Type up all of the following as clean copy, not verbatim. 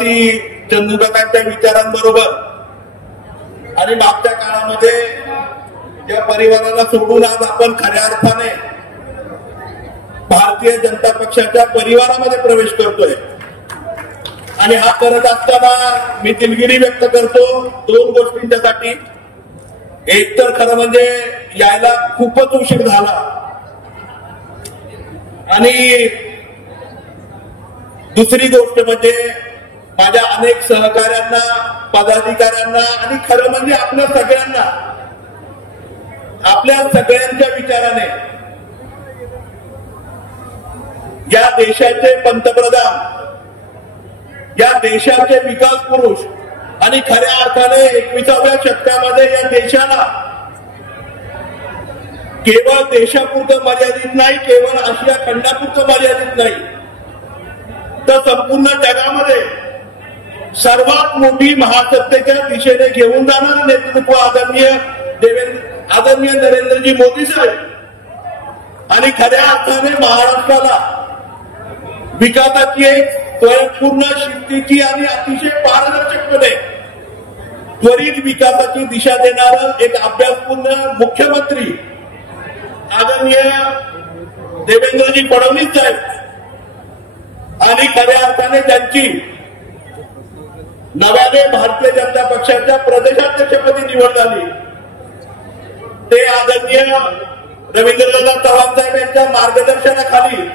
आदिवासी चंदूकाकांच्या विचारांबरोबर आणि मागच्या काळामध्ये या परिवाराला सोडून आज आपण खऱ्या अर्थाने भारतीय जनता पक्षाच्या परिवारामध्ये प्रवेश करतोय। आणि हा करत असताना मी दिलगिरी व्यक्त करतो दोन गोष्टींच्यासाठी। एक तर खरं म्हणजे यायला खूपच उशीर झाला आणि दुसरी गोष्ट म्हणजे माझ्या अनेक सहकाऱ्यांना, पदाधिकाऱ्यांना आणि खरं म्हणजे आपल्या सगळ्यांना, आपल्या सगळ्यांच्या विचाराने या देशाचे पंतप्रधान, या देशाचे विकास पुरुष आणि खऱ्या अर्थाने 21व्या शतकामध्ये या देशाला केवळ देशापुरतं मर्यादित नाही, केवळ आशिया खंडापुरतं मर्यादित नाही, तर संपूर्ण जगामध्ये सर्वात मोठी महासत्तेच्या दिशेने घेऊन जाणारं नेतृत्व आदरणीय नरेंद्रजी मोदी साहेब आणि खऱ्या अर्थाने महाराष्ट्राला विकासाची एक स्वयंपूर्ण शिस्तीची आणि अतिशय पारदर्शकपणे त्वरित विकासाची दिशा देणारं एक अभ्यासपूर्ण मुख्यमंत्री आदरणीय देवेंद्रजी फडणवीस साहेब आणि खऱ्या अर्थाने त्यांची नव्याने भारतीय जनता पक्षाच्या प्रदेशाध्यक्षपदी निवड झाली ते आदरणीय रवींद्रनाथ चव्हाण साहेब यांच्या मार्गदर्शनाखाली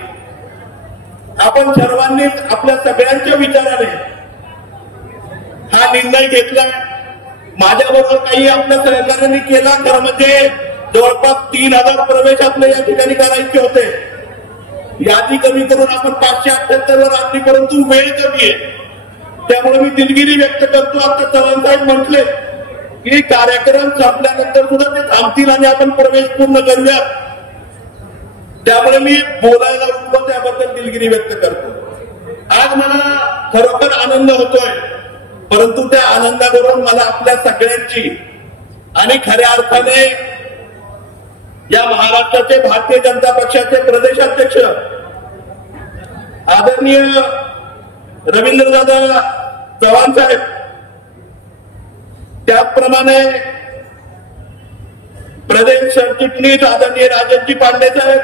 आपण सर्वांनीच आपल्या सगळ्यांच्या विचाराने हा निर्णय घेतलाय। माझ्याबरोबर काही आपल्या सहकार्यांनी केला, खरं म्हणजे जवळपास 3000 प्रवेश आपल्या या ठिकाणी करायचे होते। यादी कमी करून आपण 578 वर आणली, परंतु वेळ कमी आहे, त्यामुळे मी दिलगिरी व्यक्त करतो। आता चव्हाण साहेब म्हटले की कार्यक्रम संपल्यानंतर सुद्धा ते थांबतील आणि आपण प्रवेश पूर्ण करूया, त्यामुळे मी बोलायला उठलो, त्याबद्दल दिलगिरी व्यक्त करतो। आज मला खरोखर आनंद होतोय, परंतु त्या आनंदाबरोबर मला आपल्या सगळ्यांची आणि खऱ्या अर्थाने या महाराष्ट्राचे भारतीय जनता पक्षाचे प्रदेशाध्यक्ष आदरणीय रवींद्रदादा चव्हाण साहेब, त्याचप्रमाणे प्रदेश सरचिटणीस आदरणीय राजेशजी पांडे साहेब,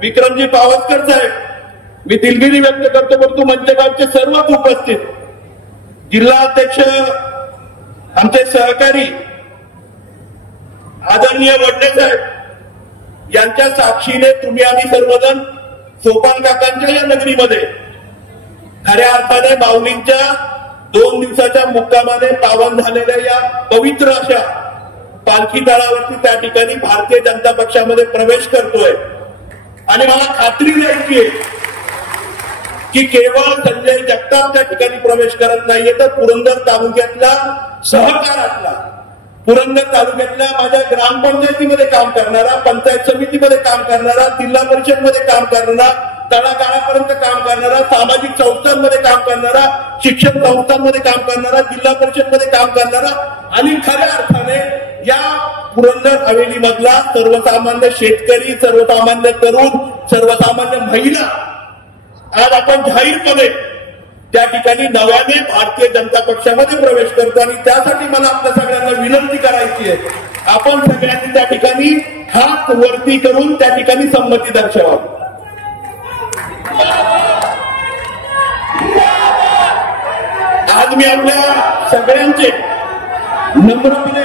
विक्रमजी पावसकर साहेब, मी दिलगिरी व्यक्त करतो, परंतु मंचगावचे सर्वच उपस्थित जिल्हा अध्यक्ष, आमचे सहकारी आदरणीय वड्डे साहेब यांच्या साक्षीने तुम्ही आम्ही सर्वजण सोपान काकांच्या या नगरीमध्ये खऱ्या अर्थाने माऊलींच्या 2 दिवसाच्या मुक्कामाने पावन झालेल्या या पवित्र अशा पालखी दळावरती त्या ठिकाणी भारतीय जनता पक्षामध्ये प्रवेश करतोय। आणि मला खात्री द्यायची आहे की केवळ संजय जगताप त्या ठिकाणी प्रवेश करत नाहीये, तर पुरंदर तालुक्यातला सहकारातला, पुरंदर तालुक्यातल्या माझ्या ग्रामपंचायतीमध्ये काम करणारा, पंचायत समितीमध्ये काम करणारा, जिल्हा परिषदमध्ये काम करणारा, तळागाळापर्यंत काम करणारा, सामाजिक संस्थांमध्ये काम करणारा, शिक्षण संस्थांमध्ये काम करणारा, जिल्हा परिषदमध्ये काम करणारा आणि खऱ्या अर्थाने या पुरंदर हवेली मधला सर्वसामान्य शेतकरी, सर्वसामान्य तरुण, सर्वसामान्य महिला आज आपण जाहीरपणे त्या ठिकाणी नव्याने भारतीय जनता पक्षामध्ये प्रवेश करतो। आणि त्यासाठी मला आपल्या सगळ्यांना विनंती करायची आहे, आपण सगळ्यांनी त्या ठिकाणी हात वरती करून त्या ठिकाणी संमती दर्शवावी। आज मी आपल्या सगळ्यांचे नम्रपणे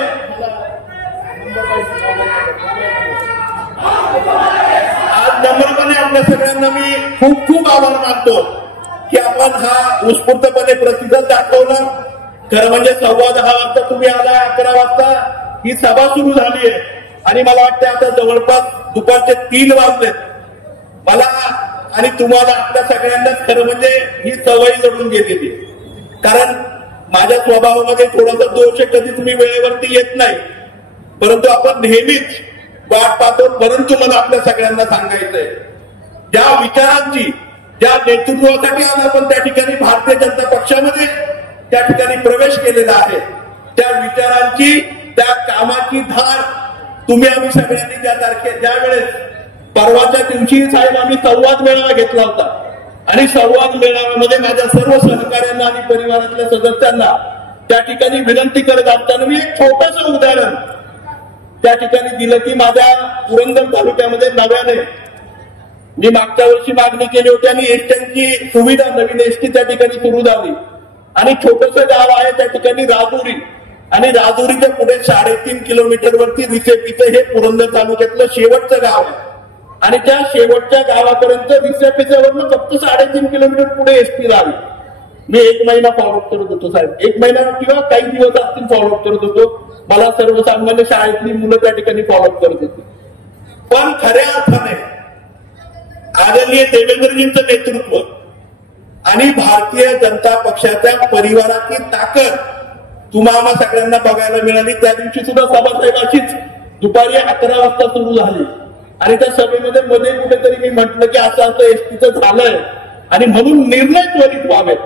आपल्या सगळ्यांना मी खूप खूप आभार मानतो की आपण हा उत्स्फूर्तपणे प्रतिसाद दाखवला। खरं म्हणजे 10:15 वाजता तुम्ही आला, 11 वाजता ही सभा सुरू झाली आहे आणि मला वाटतं आता जवळपास दुपारचे 3 वाजलेत। मला आणि तुम्हाला आपल्या सगळ्यांना खरं म्हणजे ही सवय जडून घेतली, कारण माझ्या स्वभावामध्ये थोडासा दोष आहे, कधी तुम्ही वेळेवरती येत नाही, परंतु आपण नेहमीच वाट पाहतो। परंतु मला आपल्या सगळ्यांना सांगायचंय, ज्या विचारांची, ज्या नेतृत्वासाठी आज आपण त्या ठिकाणी भारतीय जनता पक्षामध्ये त्या ठिकाणी प्रवेश केलेला आहे, त्या विचारांची, त्या कामाची धार तुम्ही आम्ही सगळ्यांनी ज्या वेळेस परवाच्या दिवशी साहेब आम्ही संवाद मेळावा घेतला होता, आणि संवाद मेळाव्यामध्ये माझ्या सर्व सहकाऱ्यांना आणि परिवारातल्या सदस्यांना त्या ठिकाणी विनंती करत असताना मी एक छोटस उदाहरण त्या ठिकाणी दिलं की माझ्या पुरंदर तालुक्यामध्ये नव्याने मी मागच्या वर्षी मागणी केली होती आणि एसट्यांची सुविधा नवीन एसटी त्या ठिकाणी सुरू झाली आणि छोटस गाव आहे त्या ठिकाणी राजुरी आणि राजुरीच्या पुढे 3.5 किलोमीटर वरती रिसेपीचं हे पुरंदर तालुक्यातलं शेवटचं गाव आहे आणि त्या शेवटच्या गावापर्यंत रिसेपीच्यावरनं फक्त 3.5 किलोमीटर पुढे एसटी झाली. मी 1 महिना फॉलोअप करत होतो साहेब, 1 महिना किंवा काही दिवस असतील फॉलोअप करत होतो. मला सर्वसामान्य शाळेतली मुलं त्या ठिकाणी फॉलोअप करत होती. पण खऱ्या अर्थाने आदरणीय देवेंद्रजींचं नेतृत्व आणि भारतीय जनता पक्षाच्या परिवाराची ताकद तुम्हाला सगळ्यांना बघायला मिळाली. त्या दिवशी सुद्धा सभासाहेब अशीच दुपारी 11 वाजता सुरू झाली आणि त्या सभेमध्ये मध्ये कुठेतरी मी म्हटलं की असं एसटीचं झालंय आणि म्हणून निर्णय त्वरित व्हावेत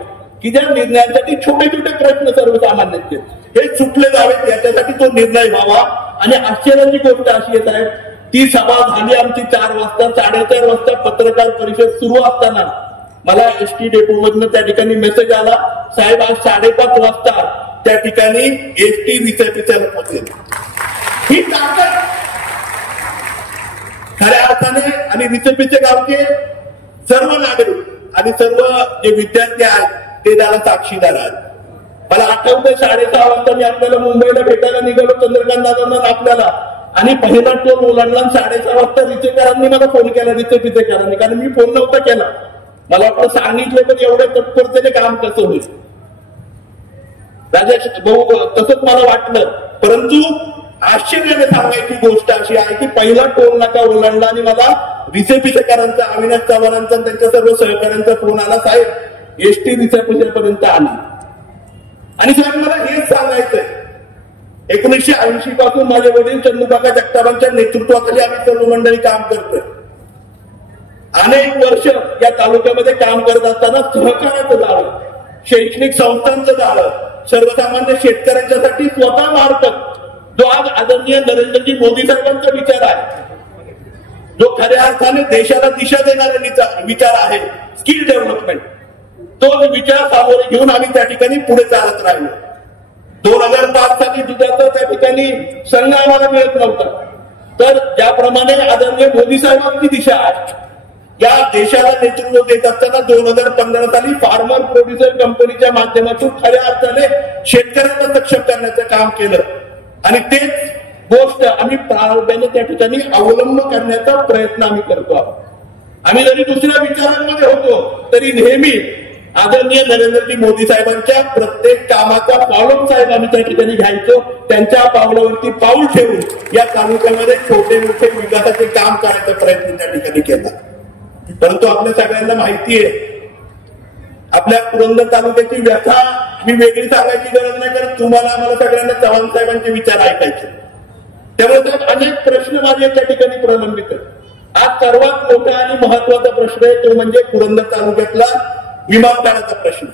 की ज्या निर्णयासाठी छोटे छोटे प्रश्न सर्वसामान्यांचे हे सुटले जावेत याच्यासाठी तो निर्णय व्हावा. आणि आश्चर्याची गोष्ट अशी येत आहे ती सभा झाली आमची 4 वाजता. 4:30 वाजता पत्रकार परिषद सुरू असताना मला एसटी डेपोमधनं त्या ठिकाणी मेसेज आला, साहेब आज 5:30 वाजता त्या ठिकाणी एसटी रिसेपीच्या पोहोचेल. ही ताकद खऱ्या अर्थाने आणि रिसेपीचे गावचे सर्व नागरिक आणि सर्व जे विद्यार्थी आहेत ते त्याला साक्षीदार आहेत. मला आठवतं 6:30 वाजता मी आपल्याला मुंबईला भेटायला निघालो चंद्रकांत दादांना आपल्याला आणि पहिला टोल ओलांडला. 6:30 वाजता रिचेकरांनी मला फोन केला रिचेकरांनी, कारण मी फोन नव्हता केला. मला वाटतं सांगितलं तर एवढ्या तत्परतेने काम कसं होईल राजेश भाऊ, तसंच मला वाटलं. परंतु आश्चर्याने सांगायची गोष्ट अशी आहे की पहिला टोल नाका ओलांडला आणि मला रिसेपीकरांचा अविनाश चव्हाणांचा त्यांच्या सर्व सहकाऱ्यांचा फोन आला, साहेब एसटी रिसेपीपर्यंत आली. आणि साहेब मला हेच सांगायचंय 1980 पासून माझे वडील चंदूकाका जगतापांच्या नेतृत्वाखाली आम्ही सर्व मंडळी काम करतोय. अनेक वर्ष या तालुक्यामध्ये काम करत असताना सहकार्याचं झालं, शैक्षणिक संस्थांचं झालं, सर्वसामान्य शेतकऱ्यांच्यासाठी स्वतः मार्फत जो आज आदरणीय नरेंद्रजी मोदी साहेबांचा विचार आहे, जो खऱ्या अर्थाने देशाला दिशा देणारा विचार आहे स्किल डेव्हलपमेंट, तो विचार सामोरे घेऊन आम्ही त्या ठिकाणी पुढे चालत राहिलो. 2005 साली दुधाचा त्या ठिकाणी संघ आम्हाला मिळत नव्हता. तर ज्याप्रमाणे आदरणीय मोदी साहेबांची दिशा आहे या देशाला नेतृत्व देत असताना 2015 साली फार्मर प्रोड्युसर कंपनीच्या माध्यमातून खऱ्या अर्थाने शेतकऱ्यांना सक्षम करण्याचं काम केलं आणि तेच गोष्ट आम्ही प्रारंभाने त्या ठिकाणी अवलंब करण्याचा प्रयत्न आम्ही करतो आहोत. आम्ही जरी दुसऱ्या विचारांमध्ये होतो तरी नेहमी आदरणीय नरेंद्रजी मोदी साहेबांच्या प्रत्येक कामाचा फॉलोअप साहेब आम्ही त्या ठिकाणी घ्यायचो. त्यांच्या पावलावरती पाऊल ठेवून या तालुक्यामध्ये छोटे मोठे विकासाचे काम करायचा प्रयत्न त्या ठिकाणी केला. परंतु आपल्या सगळ्यांना माहिती आहे आपल्या पुरंदर तालुक्याची व्यथा मी वेगळी सांगायची गरज नाही, कारण तुम्हाला आम्हाला सगळ्यांना चव्हाण साहेबांचे विचार ऐकायचे. त्यामुळे अनेक प्रश्न माझे त्या ठिकाणी प्रलंबित आहेत. आज सर्वात मोठा आणि महत्वाचा प्रश्न आहे तो म्हणजे पुरंदर तालुक्यातला विमानतळाचा प्रश्न.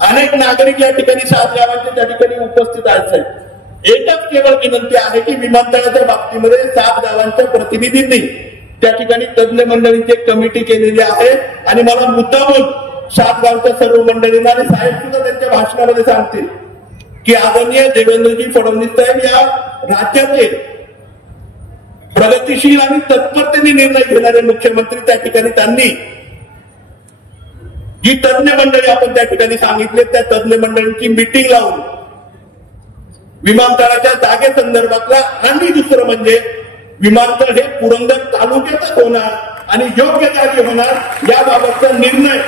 अनेक नागरिक या ठिकाणी 7 गावांचे त्या ठिकाणी उपस्थित आहेत. एकच केवळ विनंती आहे की विमानतळाच्या बाबतीमध्ये 7 गावांच्या प्रतिनिधींनी त्या ठिकाणी तज्ञ मंडळींची एक कमिटी केलेली आहे आणि मला मुद्दामून 7 गावच्या सर्व मंडळींना आणि साहेब सुद्धा त्यांच्या भाषणामध्ये सांगतील की आदरणीय देवेंद्रजी फडणवीस साहेब या राज्याचे प्रगतिशील आणि तत्परतेने निर्णय घेणारे मुख्यमंत्री त्या ठिकाणी त्यांनी जी तज्ञ मंडळी आपण त्या ठिकाणी सांगितले त्या तज्ञ मंडळींची मीटिंग लावून विमानतळाच्या जागेसंदर्भातला आणि दुसरं म्हणजे विमानतळ हे पुरंदर तालुक्यातच होणार आणि योग्य जागी होणार याबाबतचा निर्णय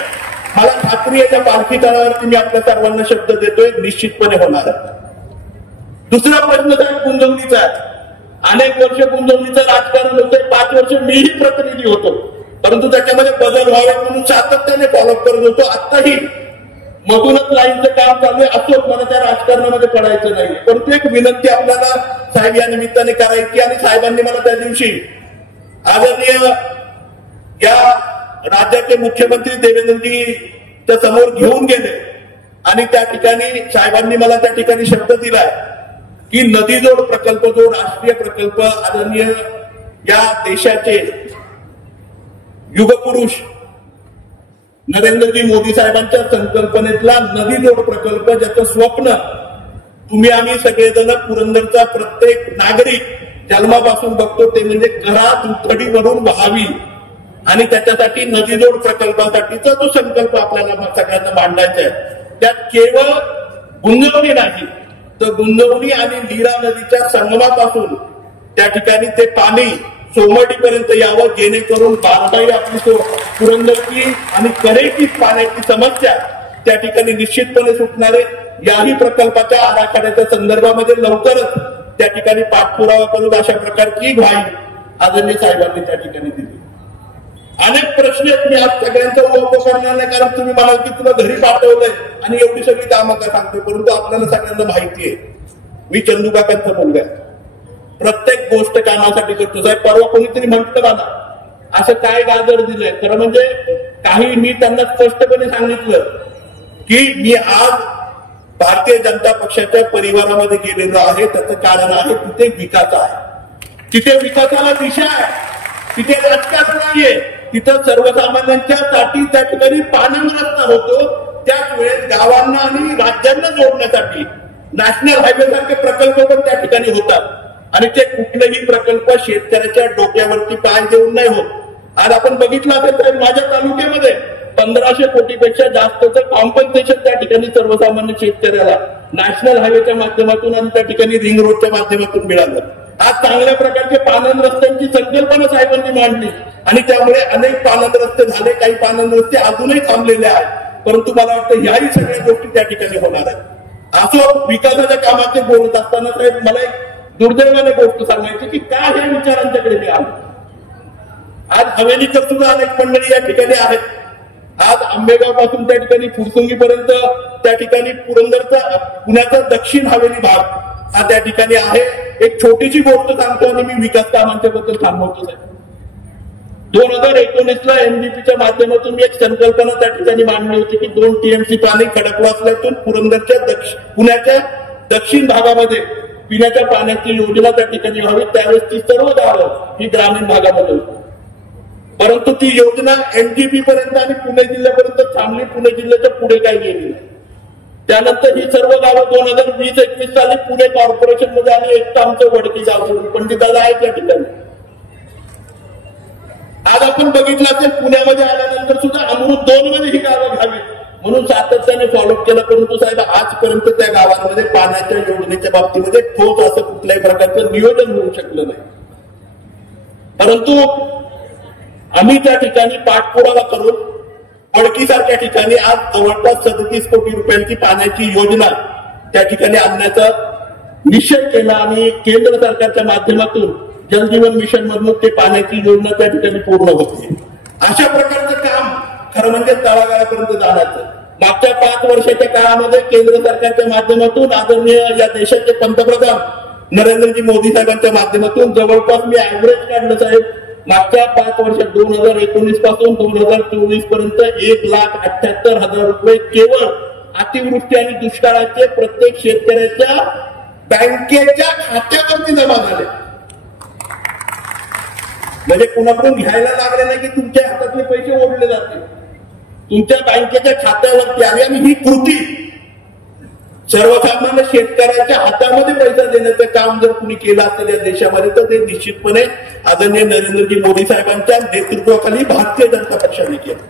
मला खात्री आहे त्या पालखी तळावरती मी आपल्या सर्वांना शब्द देतोय निश्चितपणे होणार. दुसरा प्रश्न साहेब गुंजवणीचा आहे. अनेक वर्ष गुंजवणीचं राजकारण होतं. 5 वर्ष मीही प्रतिनिधी होतो, परंतु त्याच्यामध्ये बदल व्हावे म्हणून सातत्याने फॉलोअप करत होतो. आत्ताही मधूनच लाईनचं काम चालू आहे. असोच मला त्या राजकारणामध्ये पडायचं नाही, परंतु एक विनंती आपल्याला साहेब या निमित्ताने करायची आणि साहेबांनी मला त्या दिवशी आदरणीय या राज्याचे मुख्यमंत्री देवेंद्रजीच्या समोर घेऊन गेले आणि त्या ठिकाणी साहेबांनी मला त्या ठिकाणी शब्द दिलाय की नदीजोड प्रकल्प जो राष्ट्रीय प्रकल्प आदरणीय या देशाचे युगपुरुष नरेंद्रजी मोदी साहेबांच्या संकल्पनेतला नदी जोड प्रकल्प, ज्याचं स्वप्न तुम्ही आम्ही सगळेजण पुरंदरचा प्रत्येक नागरिक जन्मापासून बघतो, ते म्हणजे घरात उथडीवरून व्हावी आणि त्याच्यासाठी नदी जोड प्रकल्पासाठीचा जो संकल्प आपल्याला सगळ्यांना मांडायचा आहे, त्यात केवळ गुंजवणी नाही तर गुंजवणी आणि लीरा नदीच्या संगमापासून त्या ठिकाणी ते पाणी सोमवारीपर्यंत यावं, जेणेकरून बारकाई आपली पुरंदरची आणि कडेची पाण्याची समस्या त्या ठिकाणी निश्चितपणे सुटणार आहे. याही प्रकल्पाच्या आराखड्याच्या संदर्भामध्ये लवकरच त्या ठिकाणी पाठपुरावा करून अशा प्रकारची ग्वाही आदरणीय साहेबांनी त्या ठिकाणी दिली. अनेक प्रश्न आहेत, मी आज सगळ्यांचा उपयोग करणार नाही, कारण तुम्ही मला की तुला घरी पाठवलंय आणि एवढी सगळी कामं का सांगते, परंतु आपल्याला सगळ्यांना माहिती आहे मी चंदू काकांचा मुलगा आहे. प्रत्येक गोष्ट कामासाठी करतो. साहेब परवा कोणीतरी म्हटलं मला असं काय गाजर दिलंय, खरं म्हणजे काही मी त्यांना स्पष्टपणे सांगितलं की मी आज भारतीय जनता पक्षाच्या परिवारामध्ये गेलेलो आहे. त्याचं कारण आहे तिथे विकास आहे, तिथे विकासाला दिशा आहे, तिथे राजकारण नाहीये, तिथं सर्वसामान्यांच्या साठी त्या ठिकाणी पाण्याचा रस्ता होतो. त्याच वेळेस गावांना आणि राज्यांना जोडण्यासाठी नॅशनल हायवे सारखे प्रकल्प पण त्या ठिकाणी होतात आणि ते कुठलेही प्रकल्प शेतकऱ्याच्या डोक्यावरती पाय देऊन नाही होत. आज आपण बघितलं असेल माझ्या तालुक्यामध्ये 1500 कोटीपेक्षा जास्तचं कॉम्पन्सेशन त्या ठिकाणी सर्वसामान्य शेतकऱ्याला नॅशनल हायवेच्या माध्यमातून आणि त्या ठिकाणी रिंग रोडच्या माध्यमातून मिळालं. आज चांगल्या प्रकारचे पाणंद रस्त्यांची संकल्पना साहेबांनी मांडली आणि त्यामुळे अनेक पाणंद रस्ते झाले, काही पाणंद रस्ते अजूनही थांबलेले आहेत, परंतु मला वाटतं ह्याही सगळ्या गोष्टी त्या ठिकाणी होणार आहेत. असं विकासाच्या कामाचे बोलत असताना साहेब मला एक दुर्दैवाने गोष्ट सांगायची की का ह्या विचारांच्याकडे मी आलो. आज हवेलीकर सुद्धा अनेक मंडळी या ठिकाणी आहेत. आज आंबेगाव पासून त्या ठिकाणी फुरसुंगीपर्यंत त्या ठिकाणी पुरंदरचा पुण्याचा दक्षिण हवेली भाग हा त्या ठिकाणी आहे. एक छोटीशी गोष्ट सांगतो आणि मी विकास कामांच्या बद्दल थांबवतो. 2019ला एमडीपीच्या माध्यमातून मी एक संकल्पना त्या ठिकाणी मांडली होती की 2 टीएमसी पाणी खडकवासल्यातून पुरंदरच्या पुण्याच्या दक्षिण भागामध्ये पिण्याच्या पाण्याची योजना त्या ठिकाणी व्हावी. त्यावेळेस ती सर्व गावं ही ग्रामीण भागामध्ये होती, परंतु ती योजना एनडीपी पर्यंत आणि पुणे जिल्ह्यापर्यंत थांबली, पुणे जिल्ह्याच्या पुढे काही गेली नाही. त्यानंतर ही सर्व गावं 2020-21 साली पुणे कॉर्पोरेशन मध्ये आली. एक तर आमचं वडकी गाव पंडिताला आहे त्या ठिकाणी. आज आपण बघितलं असेल पुण्यामध्ये आल्यानंतर सुद्धा अमृत 2 मध्ये ही गावं घ्यावी म्हणून सातत्याने फॉलोअप केलं, परंतु साहेब आजपर्यंत त्या गावांमध्ये पाण्याच्या योजनेच्या बाबतीमध्ये ठोस असं कुठल्याही प्रकारचं नियोजन होऊ शकलं नाही. परंतु आम्ही त्या ठिकाणी पाठपुरावा करून वडकीसारख्या ठिकाणी आज जवळपास 37 कोटी रुपयांची पाण्याची योजना त्या ठिकाणी आणण्याचा निश्चय केला आणि केंद्र सरकारच्या माध्यमातून जलजीवन मिशन मधून ते पाण्याची योजना त्या ठिकाणी पूर्ण होते. अशा प्रकारचं काम खरं म्हणजे तळागाळापर्यंत जाण्याचं. मागच्या 5 वर्षाच्या काळामध्ये केंद्र सरकारच्या माध्यमातून आदरणीय या देशाचे पंतप्रधान नरेंद्रजी मोदी साहेबांच्या माध्यमातून जवळपास मी ऍव्हरेज काढलं साहेब, मागच्या 5 वर्षात 2019 पासून 2024 पर्यंत 1,78,000 रुपये केवळ अतिवृष्टी आणि दुष्काळाचे प्रत्येक शेतकऱ्याच्या बँकेच्या खात्यावरती जमा झाले. म्हणजे कुणाकडून घ्यायला लागले नाही की तुमच्या हातातले पैसे ओढले जाते, तुमच्या बँकेच्या खात्यावरती आले. आणि ही कृती सर्वसामान्य शेतकऱ्याच्या हातामध्ये पैसा देण्याचं काम जर कुणी केलं असेल या देशामध्ये तर ते निश्चितपणे आदरणीय नरेंद्रजी मोदी साहेबांच्या नेतृत्वाखाली भारतीय जनता पक्षाने केलं.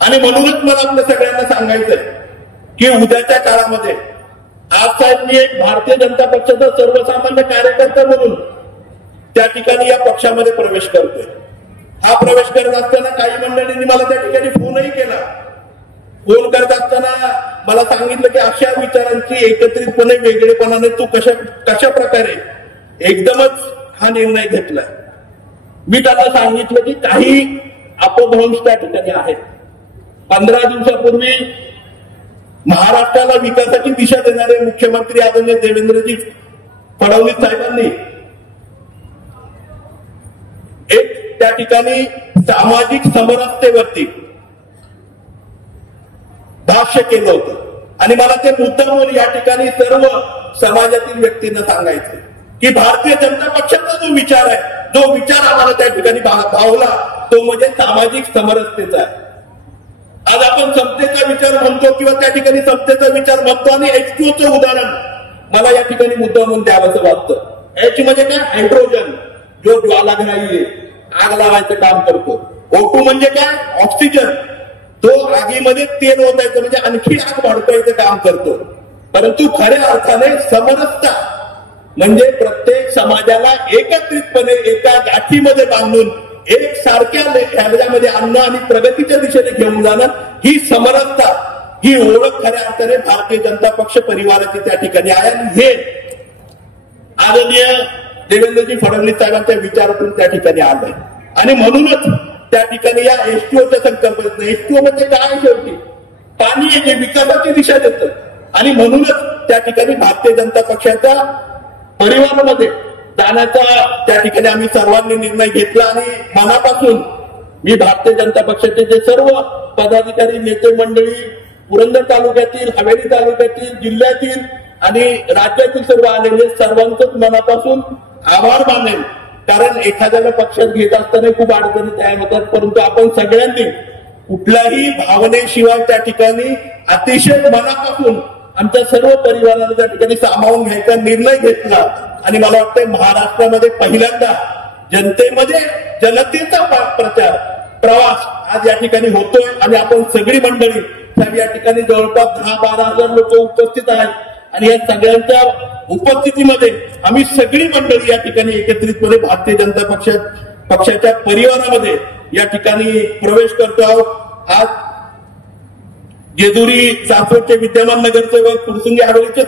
आणि म्हणूनच मला आपल्या सगळ्यांना सांगायचंय की उद्याच्या काळामध्ये आज साहेब मी एक भारतीय जनता पक्षाचा सर्वसामान्य कार्यकर्ता म्हणून त्या ठिकाणी या पक्षामध्ये प्रवेश करतोय. हा प्रवेश करत असताना काही मंडळींनी मला त्या ठिकाणी फोनही केला. फोन करत असताना मला सांगितलं की अशा विचारांची एकत्रितपणे वेगळेपणाने तू कशा प्रकारे एकदमच हा निर्णय घेतलाय. मी त्यांना सांगितलं की काही अपभ्रंश त्या ठिकाणी आहेत. 15 दिवसापूर्वी महाराष्ट्राला विकासाची दिशा देणारे मुख्यमंत्री आदरणीय देवेंद्रजी फडणवीस साहेबांनी एक त्या ठिकाणी सामाजिक समरसतेवरती भाष्य केलं होतं आणि मला ते मुद्दामून या ठिकाणी सर्व समाजातील व्यक्तींना सांगायचं की भारतीय जनता पक्षाचा जो विचार आहे, जो विचार आम्हाला त्या ठिकाणी भावला तो म्हणजे सामाजिक समरसतेचा आहे. आज आपण समतेचा विचार म्हणतो किंवा त्या ठिकाणी समतेचा विचार म्हणतो आणि H2O उदाहरण मला या ठिकाणी मुद्दा म्हणून द्यावंसं वाटतं। H म्हणजे काय? हायड्रोजन, जो ज्वालाग्राही आहे, आग लावायचं काम करतो। O2 म्हणजे काय? ऑक्सिजन, तो आगीमध्ये तेल ओतायचं म्हणजे आणखी आग वाढवायचं काम करतो। परंतु खऱ्या अर्थाने समरसता म्हणजे प्रत्येक समाजाला एकत्रितपणे एका गाठीमध्ये बांधून एक सारख्या ह्याच्यामध्ये आणणं आणि प्रगतीच्या दिशेने घेऊन जाणं, ही समरसता, ही ओळख खऱ्या अर्थाने भारतीय जनता पक्ष परिवाराची त्या ठिकाणी आहे। आणि हे आदरणीय देवेंद्रजी फडणवीस साहेबांच्या विचारातून त्या ठिकाणी आलंय आणि म्हणूनच त्या ठिकाणी या H2Oच्या संकल्पनेत, H2O म्हणजे काय? शेवटी पाणी जे विकासाची दिशा देतं आणि म्हणूनच त्या ठिकाणी भारतीय जनता पक्षाच्या परिवारामध्ये जाण्याचा त्या ठिकाणी आम्ही सर्वांनी निर्णय घेतला आणि मनापासून मी भारतीय जनता पक्षाचे जे सर्व पदाधिकारी, नेते मंडळी, पुरंदर तालुक्यातील, हवेली तालुक्यातील, जिल्ह्यातील आणि राज्यातील सर्व आलेले सर्वांचंच मनापासून आभार मानेल। कारण एखाद्याला पक्षात घेत असताना खूप अडचणी तयार होतात, परंतु आपण सगळ्यांनी कुठल्याही भावनेशिवाय त्या ठिकाणी अतिशय मनापासून आमच्या सर्व परिवाराला त्या ठिकाणी सामावून घ्यायचा निर्णय घेतला आणि मला वाटतं महाराष्ट्रामध्ये पहिल्यांदा जनतेमध्ये जनतेचा प्रचार प्रवास आज या ठिकाणी होतोय आणि आपण सगळी मंडळी या ठिकाणी जवळपास 10-12 लोक उपस्थित आहेत आणि या सगळ्यांच्या उपस्थितीमध्ये आम्ही सगळी मंडळी या ठिकाणी एकत्रितपणे भारतीय जनता पक्षाच्या परिवारामध्ये या ठिकाणी प्रवेश करतो आहोत। आज जेजुरी सासवडचे विद्यमान नगरसेवक, फुरसुंगी हवेलीचे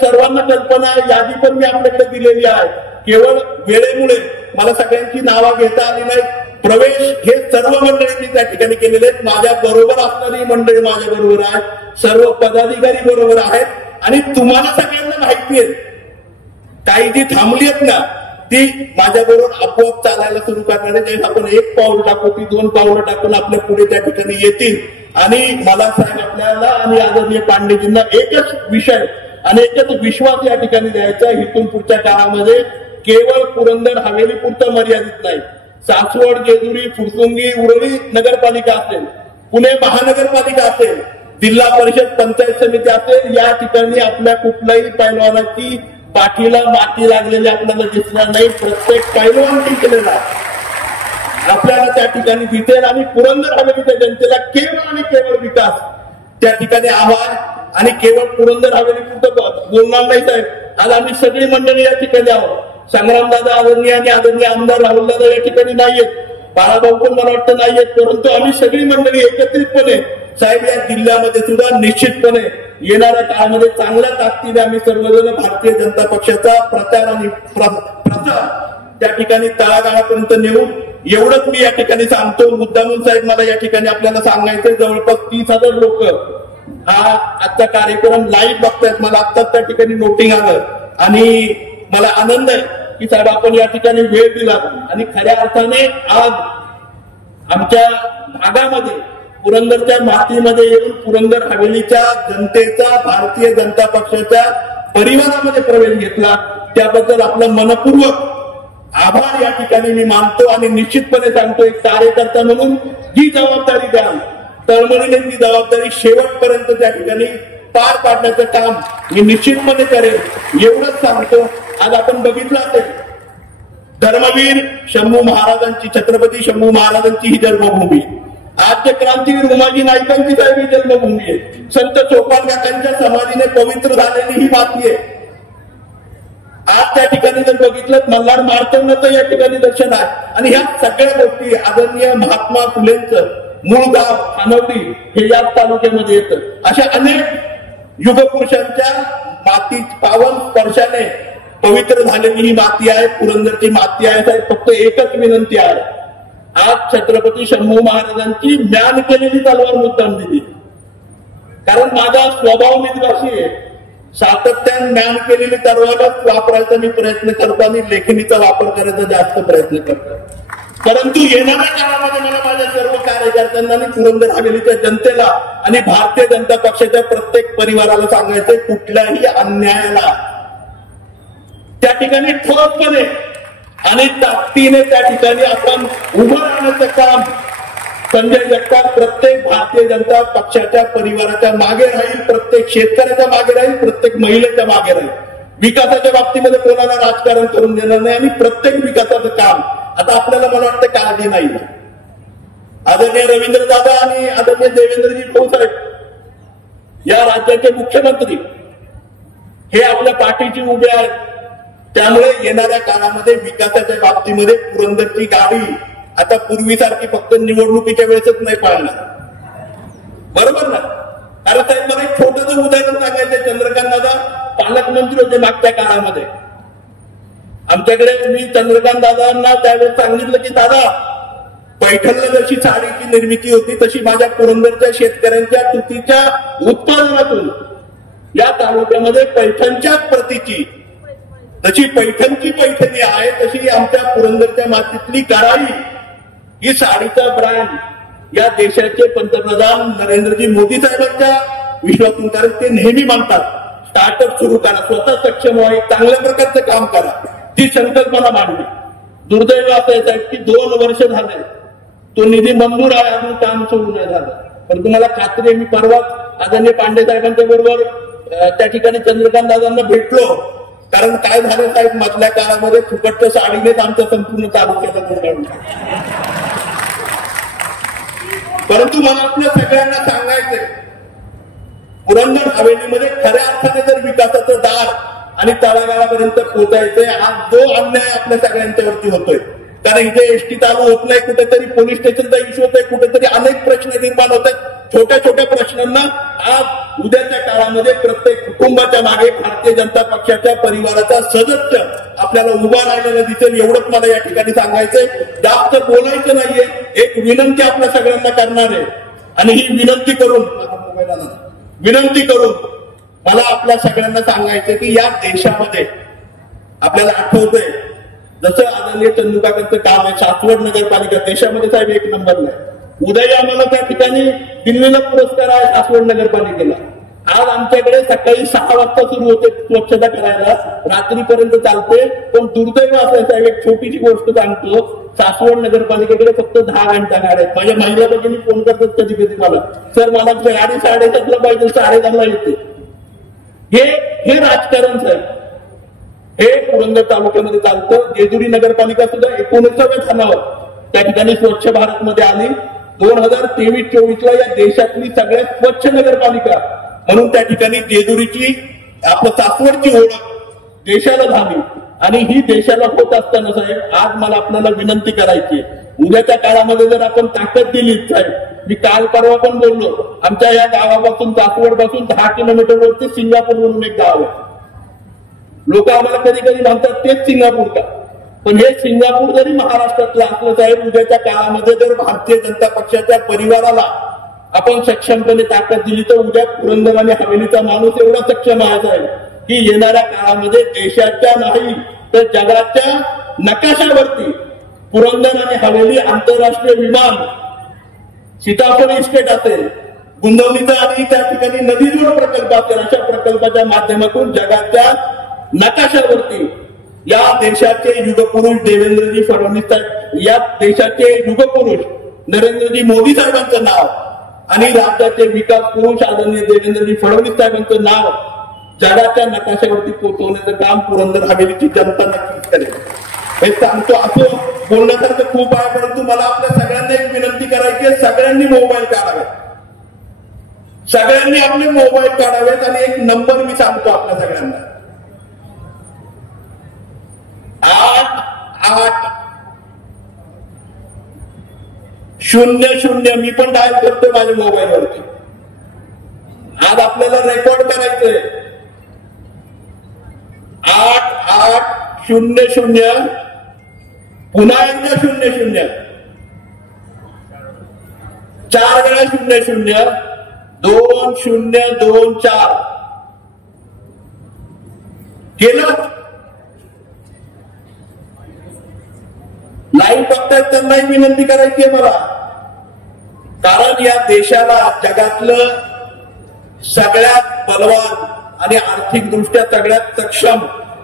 सर्वांना कल्पना आहे, यादी पण मी आपल्याकडे दिलेली आहे। केवळ वेळेमुळे मला सगळ्यांची नावं घेता आली नाही। प्रवेश हे सर्व मंडळींनी त्या ठिकाणी केलेले आहेत। माझ्या बरोबर असणारी मंडळी माझ्या बरोबर आहेत, सर्व पदाधिकारी बरोबर आहेत आणि तुम्हाला सगळ्यांना माहिती आहे, काही जी थांबली आहेत ना ती माझ्या बरोबर आपोआप चालायला सुरू करणारे, जेव्हा आपण एक पाऊल टाकू ती 2 पावलं टाकून आपल्या पुढे त्या ठिकाणी येतील। आणि मला साहेब आपल्याला आणि आदरणीय पांडेजींना एकच विषय आणि एकच विश्वास या ठिकाणी द्यायचा, इथून पुढच्या काळामध्ये केवळ पुरंदर हवेली पुरतं मर्यादित नाही, सासवड, जेजुरी, फुरसुंगी, उरळी नगरपालिका असेल, पुणे महानगरपालिका असेल, जिल्हा परिषद, पंचायत समिती असेल, या ठिकाणी आपल्या कुठल्याही पैलवानाची पाठीला माती लागलेली आपल्याला दिसणार नाही। प्रत्येक पैलवान जिंकलेला आपल्याला त्या ठिकाणी दिसेल आणि पुरंदर हवेलीच्या जनतेला केवळ आणि केवळ विकास त्या ठिकाणी आव्हान आणि केवळ पुरंदर हवेली पुरतं बोलणार नाही साहेब। आज आम्ही सगळी मंडळी या ठिकाणी आहोत, संग्रामदादा आदरणीय आणि आदरणीय आमदार राहुलदादा या ठिकाणी नाहीयेत, बाळाभाऊ पण मला वाटतं नाहीयेत, परंतु आम्ही सगळी मंडळी एकत्रितपणे साहेब या जिल्ह्यामध्ये सुद्धा निश्चितपणे येणाऱ्या काळामध्ये चांगल्या ताकदीने आम्ही सर्वजण भारतीय जनता पक्षाचा प्रचार आणि प्रसार त्या ठिकाणी तळागाळापर्यंत नेऊन एवढंच मी या ठिकाणी सांगतो। मुद्दामून साहेब मला या ठिकाणी आपल्याला सांगायचं, जवळपास 30,000 लोक हा आजचा कार्यक्रम लाईव्ह बघतायत। मला आत्ताच त्या ठिकाणी नोटिंग आलं आणि मला आनंद आहे की साहेब आपण या ठिकाणी वेळ दिला आणि खऱ्या अर्थाने आज आमच्या भागामध्ये पुरंदरच्या मातीमध्ये येऊन पुरंदर हवेलीच्या जनतेचा भारतीय जनता पक्षाच्या परिवारामध्ये प्रवेश घेतला, त्याबद्दल आपलं मनपूर्वक आभार या ठिकाणी मी मानतो आणि निश्चितपणे सांगतो, एक कार्यकर्ता म्हणून जी जबाबदारी द्याल तळमळीने ती जबाबदारी शेवटपर्यंत त्या ठिकाणी पार पाडण्याचं काम मी निश्चितपणे करेल एवढंच सांगतो। आज आपण बघितलं असेल धर्मवीर शंभू महाराजांची, छत्रपती शंभू महाराजांची ही जन्मभूमी, आज क्रांतीवीर उमाजी नाईकांची साहेब ही जन्मभूमी आहे, संत चोपान काकांच्या समाधीने पवित्र झालेली ही माती आहे। आज त्या ठिकाणी जर बघितलं मल्हार मार्तंडाचं या ठिकाणी दर्शन आहे आणि ह्या सगळ्या गोष्टी आदरणीय महात्मा फुलेंचं मूळ गाव खानवडी हे याच तालुक्यामध्ये येतं। अशा अनेक युगपुरुषांच्या माती पावन स्पर्शाने पवित्र झालेली ही माती आहे, पुरंदरची माती आहे साहेब। फक्त एकच विनंती आहे, आज छत्रपती शंभू महाराजांची म्यान केलेली तलवार मुद्दाम दिली, कारण माझा स्वभाव विद्वासी आहे, सातत्याने म्यान केलेली तलवारच वापरायचा मी प्रयत्न करतो आणि लेखणीचा वापर करायचा जास्त प्रयत्न करतो। परंतु येणाऱ्या काळामध्ये मला माझ्या सर्व कार्यकर्त्यांना आणि पुरंदर हवेलीच्या जनतेला आणि भारतीय जनता पक्षाच्या प्रत्येक परिवाराला सांगायचंय, कुठल्याही अन्यायाला त्या ठिकाणी ठोसपणे आणि ताकदीने त्या ठिकाणी आपण उभं राहण्याचं काम संजय जगताप प्रत्येक भारतीय जनता पक्षाच्या परिवाराच्या मागे राहील, प्रत्येक शेतकऱ्याच्या मागे राहील, प्रत्येक महिलेच्या मागे राहील. विकासाच्या बाबतीमध्ये कोणाला राजकारण करून देणार नाही आणि प्रत्येक विकासाचं काम आता आपल्याला मला वाटतं काळजी नाही. आदरणीय रवींद्र दादा आणि आदरणीय देवेंद्रजी फडणवीस या राज्याचे मुख्यमंत्री हे आपल्या पाठीशी उभे आहेत. त्यामुळे येणाऱ्या काळामध्ये विकासाच्या बाबतीमध्ये पुरंदरची गाडी आता पूर्वीसारखी फक्त निवडणुकीच्या वेळेसच नाही पाळणार. बरोबर ना? कारण साहेब मला एक छोटंसं उदाहरण सांगायचं. चंद्रकांत दादा पालकमंत्री होते मागच्या काळामध्ये. आमच्याकडे मी चंद्रकांत दादांना त्यावेळेस सांगितलं की दादा, पैठणला जशी साडीची निर्मिती होती तशी माझ्या पुरंदरच्या शेतकऱ्यांच्या तुतीच्या उत्पादनातून या तालुक्यामध्ये पैठणच्याच प्रतीची जशी पैठणची पैठणी आहे तशी आमच्या पुरंदरच्या मातीतली कराई ही साडीचा ब्रँड या देशाचे पंतप्रधान नरेंद्रजी मोदी साहेबांच्या विश्वातून, कारण ते नेहमी मानतात स्टार्टअप सुरू करा, स्वतः सक्षम व्हा, एक चांगल्या प्रकारचं काम करा, ती संकल्पना मांडली. दुर्दैव असं आहे की 2 वर्ष झाले तो निधी मंजूर आहे, अजून काम सुरू नाही झालं. पण तुम्हाला खात्री आहे, मी परवाच आदरणीय पांडे साहेबांच्या बरोबर त्या ठिकाणी चंद्रकांत दादांना भेटलो. कारण काय झालं साहेब, मधल्या काळामध्ये फुकटच्या साडीनेच आमचं संपूर्ण तालुक्याला गुंडाळून. परंतु मला आपल्या सगळ्यांना सांगायचंय, पुरंदर हवेलीमध्ये खऱ्या अर्थाने जर विकासाचं दार आणि तळागाळापर्यंत पोहोचायचंय, आज जो अन्याय आपल्या सगळ्यांच्यावरती होतोय, कारण इथे एसटी चालू होत नाही, कुठेतरी पोलीस स्टेशनचा इश्यू होतोय, कुठेतरी अनेक प्रश्न निर्माण होत आहेत. छोट्या छोट्या प्रश्नांना आज उद्याच्या काळामध्ये प्रत्येक कुटुंबाच्या मागे भारतीय जनता पक्षाच्या परिवाराचा सदस्य आपल्याला उभा राहिलेला दिसेल. एवढंच मला या ठिकाणी सांगायचंय. जास्त बोलायचं नाहीये, एक विनंती आपल्या सगळ्यांना करणार आहे आणि ही विनंती करून मला आपल्या सगळ्यांना सांगायचं की या देशामध्ये आपल्याला आठवतंय जसं आदरणीय चंदूकाकांचं काम आहे, सासवड नगरपालिका देशामध्ये साहेब 1 नंबरला आहे. उद्या आम्हाला त्या ठिकाणी दिल्लीला पुरस्कार आहे सासवड नगरपालिकेला. आज आमच्याकडे सकाळी 6 वाजता सुरू होते स्वच्छता करायला, रात्रीपर्यंत चालते. पण दुर्दैव असं साहेब, एक छोटीशी गोष्ट सांगतो, सासवड नगरपालिकेकडे फक्त 10 घंटा गाड्या आहेत. माझ्या महिला भगिनी फोन करतात कधी कधी मला, सर मला गाडी 7:30ला पाहिजे, 10:30ला येते. हे राजकारण साहेब हे पुरंदर तालुक्यामध्ये चालतं. जेजुरी नगरपालिका सुद्धा 19व्या स्थानावर त्या ठिकाणी स्वच्छ भारत मध्ये आली. 2023-24ला या देशातली सगळ्यात स्वच्छ नगरपालिका म्हणून त्या ठिकाणी जेजुरीची आपलं सासवडची ओळख देशाला झाली. आणि ही देशाला होत असताना साहेब आज मला आपल्याला विनंती करायची, उद्याच्या काळामध्ये जर आपण ताकद दिली साहेब, मी काल परवा पण बोललो, आमच्या या गावापासून सासवड पासून 10 किलोमीटरवरती सिंगापूर म्हणून एक गाव आहे. लोक आम्हाला कधी कधी म्हणतात तेच सिंगापूर का, पण हे सिंगापूर जरी महाराष्ट्रातलं असलं साहेब, उद्याच्या काळामध्ये जर भारतीय जनता पक्षाच्या परिवाराला आपण सक्षमपणे ताकद दिली तर उद्या पुरंदर आणि हवेलीचा माणूस एवढा सक्षम आहे साहेब की येणाऱ्या काळामध्ये देशाच्या नाही तर जगाच्या नकाशावरती पुरंदर आणि हवेली आंतरराष्ट्रीय विमान, सीताफळ इस्टेट असेल, गुंतवणुकीचा आणि त्या ठिकाणी नदी जोड प्रकल्प असेल, अशा प्रकल्पाच्या माध्यमातून जगाच्या नकाशावरती या देशाचे युगपुरुष देवेंद्रजी फडणवीस साहेब, या देशाचे युगपुरुष नरेंद्रजी मोदी साहेबांचं नाव आणि राज्याचे विकास पुरुष आदरणीय देवेंद्रजी फडणवीस साहेबांचं नाव जगाच्या नकाशावरती पोहोचवण्याचं काम पुरंदर हवेलीची जनता नक्कीच करेल. हे सांगतो, असं बोलण्यासारखं खूप आहे, परंतु मला आपल्या सगळ्यांना एक विनंती करायची आहे, सगळ्यांनी मोबाईल काढावेत, सगळ्यांनी आपले मोबाईल काढावेत आणि एक नंबर मी सांगतो आपल्या सगळ्यांना, 8800. मी पण डायल करतोय माझ्या मोबाईलवरती. आज आपल्याला रेकॉर्ड करायचंय. 8800 पुन्हा एकदा 00 4 वेळा 00 2024 केलं. लाईव्ह बघतायत त्यांनाही विनंती करायची आहे मला, कारण या देशाला जगातलं सगळ्यात बलवान आणि आर्थिक दृष्ट्या सगळ्यात सक्षम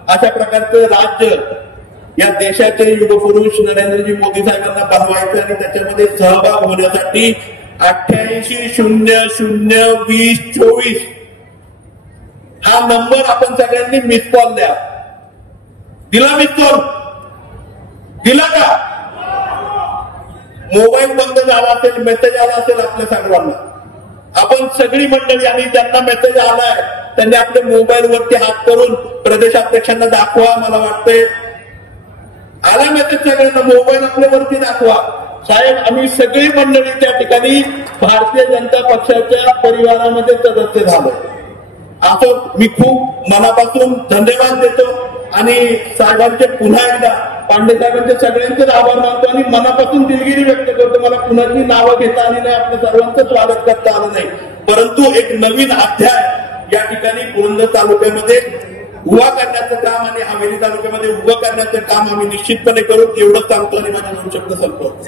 अशा प्रकारचं राज्य या देशाचे युगपुरुष नरेंद्रजी मोदी साहेबांना बनवायचं आणि त्याच्यामध्ये सहभाग होण्यासाठी 88002024 हा नंबर आपण सगळ्यांनी मिस कॉल द्या. दिला मिस कॉल? दिला का? मोबाईल बंद झाला असेल, मेसेज आला असेल आपल्या सर्वांना. आपण सगळी मंडळी आणि ज्यांना मेसेज आलाय त्यांनी आपल्या मोबाईलवरती हात करून प्रदेशाध्यक्षांना दाखवा. मला वाटतंय आला मेसेज सगळ्यांना, मोबाईल आपल्यावरती दाखवा. साहेब आम्ही सगळी मंडळी त्या ठिकाणी भारतीय जनता पक्षाच्या परिवारामध्ये सदस्य झालो. असं मी खूप मनापासून धन्यवाद देतो आणि साहेबांचे पुन्हा एकदा पांडे साहेबांचे सगळ्यांचे आभार मानतो आणि मनापासून दिलगिरी व्यक्त करतो. मला कुणाची नावं घेता आली नाही, आपल्या सर्वांचं स्वागत करता आलं नाही, परंतु एक नवीन अध्याय या ठिकाणी पुरंदर तालुक्यामध्ये उभा करण्याचं काम आणि हवेली तालुक्यामध्ये उभं करण्याचं काम आम्ही निश्चितपणे करू. एवढंच सांगतो आणि माझे 2 शब्द संपवतो.